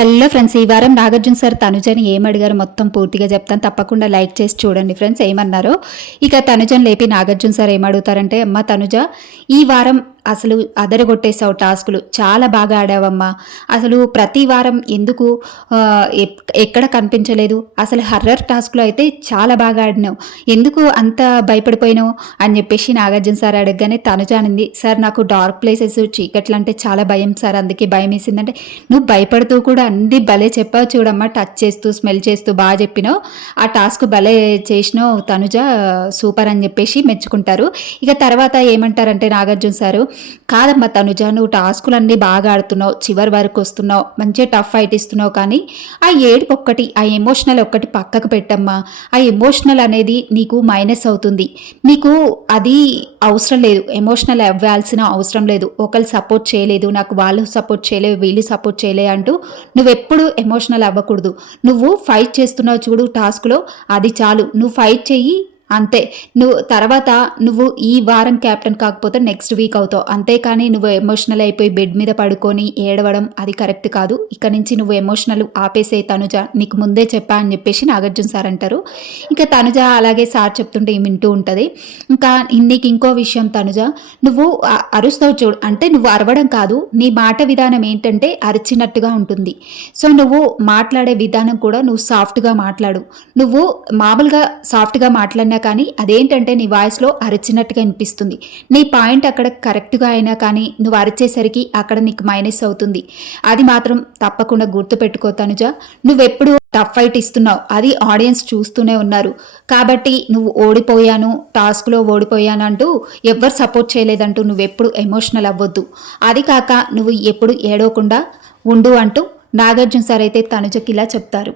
Hello friends, ఈ వారం Nagarjuna sir తనుజని ఏమడిగారు మొత్తం పూర్తిగా చెప్తాను. తప్పకుండా లైక్ చేసి చూడండి ఫ్రెండ్స్ ఏమన్నారో. ఇక తనుజని లేపి నాగార్జున సార్ ఏమడుగుతారంటే, అమ్మ తనుజ, ఈ వారం అసలు అదరగొట్టేసావు టాస్కులు, చాలా బాగా ఆడావమ్మా. అసలు ప్రతి వారం ఎందుకు ఎక్కడ కనిపించలేదు, అసలు హర్రర్ టాస్క్లో అయితే చాలా బాగా ఆడినావు, ఎందుకు అంత భయపడిపోయినావు అని చెప్పేసి నాగార్జున సార్ అడగగానే తనుజ అనింది, సార్ నాకు డార్క్ ప్లేసెస్ చీకట్లు అంటే చాలా భయం సార్, అందుకే భయం వేసిందంటే, నువ్వు భయపడుతూ కూడా అన్ని భలే చెప్పావు చూడమ్మా, టచ్ చేస్తూ స్మెల్ చేస్తూ బాగా చెప్పినావు, ఆ టాస్క్ భలే చేసినావు తనుజ, సూపర్ అని చెప్పేసి మెచ్చుకుంటారు. ఇక తర్వాత ఏమంటారంటే నాగార్జున సారు, కాదమ్మా తనుజ, నువ్వు టాస్కులన్నీ బాగా ఆడుతున్నావు, చివరి వరకు వస్తున్నావు, మంచిగా టఫ్ ఫైట్ ఇస్తున్నావు, కానీ ఆ ఏడుపు ఒక్కటి, ఆ ఎమోషనల్ ఒక్కటి పక్కకు పెట్టమ్మా. ఆ ఎమోషనల్ అనేది నీకు మైనస్ అవుతుంది, నీకు అది అవసరం లేదు, ఎమోషనల్ అవ్వాల్సిన అవసరం లేదు. ఒకళ్ళు సపోర్ట్ చేయలేదు, నాకు వాళ్ళు సపోర్ట్ చేయలేదు, వీళ్ళు సపోర్ట్ చేయలేదు అంటూ నువ్వెప్పుడు ఎమోషనల్ అవ్వకూడదు. నువ్వు ఫైట్ చేస్తున్నావు చూడు టాస్క్లో, అది చాలు, నువ్వు ఫైట్ చెయ్యి అంతే. నువ్వు ఈ వారం క్యాప్టెన్ కాకపోతే నెక్స్ట్ వీక్ అవుతావు, అంతేకాని నువ్వు ఎమోషనల్ అయిపోయి బెడ్ మీద పడుకొని ఏడవడం అది కరెక్ట్ కాదు. ఇక్కడ నుంచి నువ్వు ఎమోషనల్ ఆపేసే తనుజ, నీకు ముందే చెప్పా అని చెప్పేసి నాగార్జున సార్ అంటారు. ఇంకా తనుజ అలాగే సార్ చెప్తుంటే వింటూ ఉంటుంది. ఇంకా నీకు ఇంకో విషయం తనుజ, నువ్వు అరుస్తావు చూడు, అంటే నువ్వు అరవడం కాదు, నీ మాట విధానం ఏంటంటే అరిచినట్టుగా ఉంటుంది. సో నువ్వు మాట్లాడే విధానం కూడా నువ్వు సాఫ్ట్గా మాట్లాడు. నువ్వు మామూలుగా సాఫ్ట్గా మాట్లాడినా కానీ అదేంటంటే నీ వాయిస్లో అరిచినట్టుగా అనిపిస్తుంది. నీ పాయింట్ అక్కడ కరెక్ట్గా అయినా కానీ నువ్వు అరిచేసరికి అక్కడ నీకు మైనస్ అవుతుంది. అది మాత్రం తప్పకుండా గుర్తుపెట్టుకో తనుజ. నువ్వెప్పుడు టఫ్ ఫైట్ ఇస్తున్నావు, అది ఆడియన్స్ చూస్తూనే ఉన్నారు. కాబట్టి నువ్వు ఓడిపోయాను, టాస్క్లో ఓడిపోయాను అంటూ ఎవ్వరు సపోర్ట్ చేయలేదంటూ నువ్వెప్పుడు ఎమోషనల్ అవ్వద్దు. అది కాక నువ్వు ఎప్పుడు ఏడవకుండా ఉండు అంటూ నాగార్జున సార్ అయితే తనుజకి ఇలా చెప్తారు.